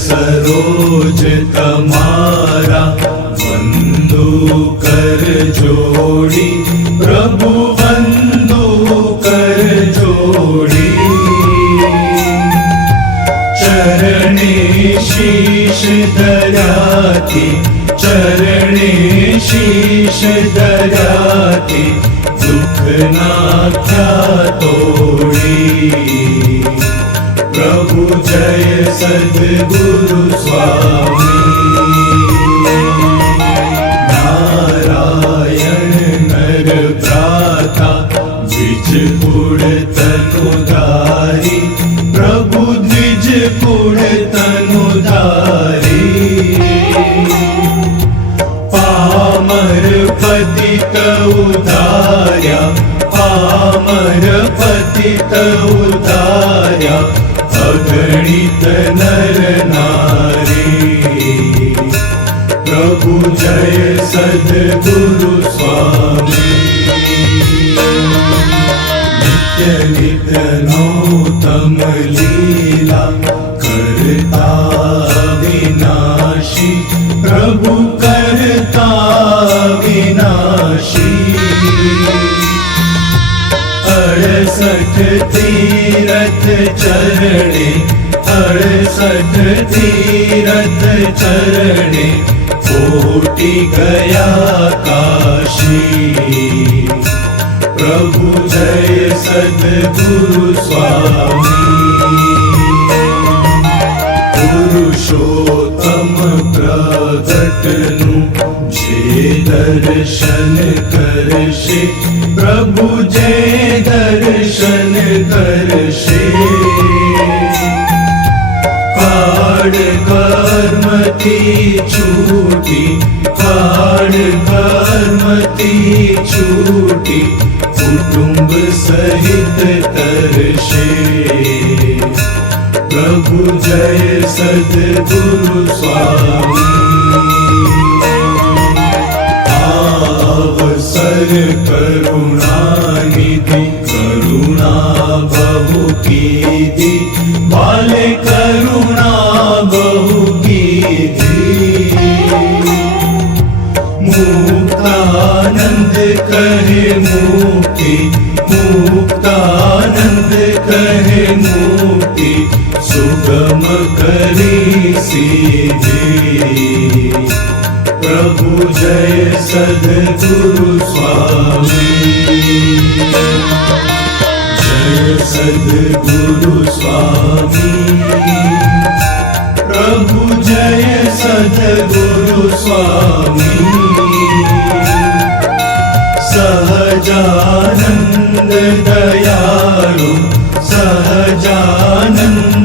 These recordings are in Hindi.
सरोज तमारा जोड़ी प्रभु जोड़ी। चरणे शीश दयाति चरणे शीश दयाति दुख नाख्या सद्गुरु स्वामी। नारायण नर भ्राता द्विज पुर तनुधारी प्रभु द्विज पुर तनुधारी पामर पतित उदार्या पामर पतित उदार्या अगणित नर नारी। प्रभु जय सद्गुरु स्वामी। नित्य नित्य नौतम लीला करता विनाशी प्रभु करता विनाशी अड़सठ तीरथ चरणे अड़सठ तीरथ चरणे कोटि गया काशी। प्रभु जय सद्गुरु स्वामी। પુરુષોત્તમ પ્રગટનું જે દર્શન કરશે પ્રભુ જે દર્શન કરશે કાળ કર્મથી છૂટી કાળ કર્મથી છૂટી કુટુંબ સહિત તરશે प्रभु जय सद्गुरु स्वामी। अवसर करुणानिधि, करुणा बहु कीधि बाले करुणा बहु कीधि मुक्तानंद कहे मुक्ति करी सीधी। प्रभु जय सद्गुरु स्वामी। जय सद्गुरु स्वामी। प्रभु जय सद्गुरु स्वामी। सहजानन्द दयाळु सहजानन्द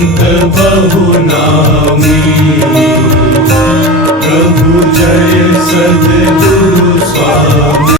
संत बहुनामी प्रभु जय सद स्वामी।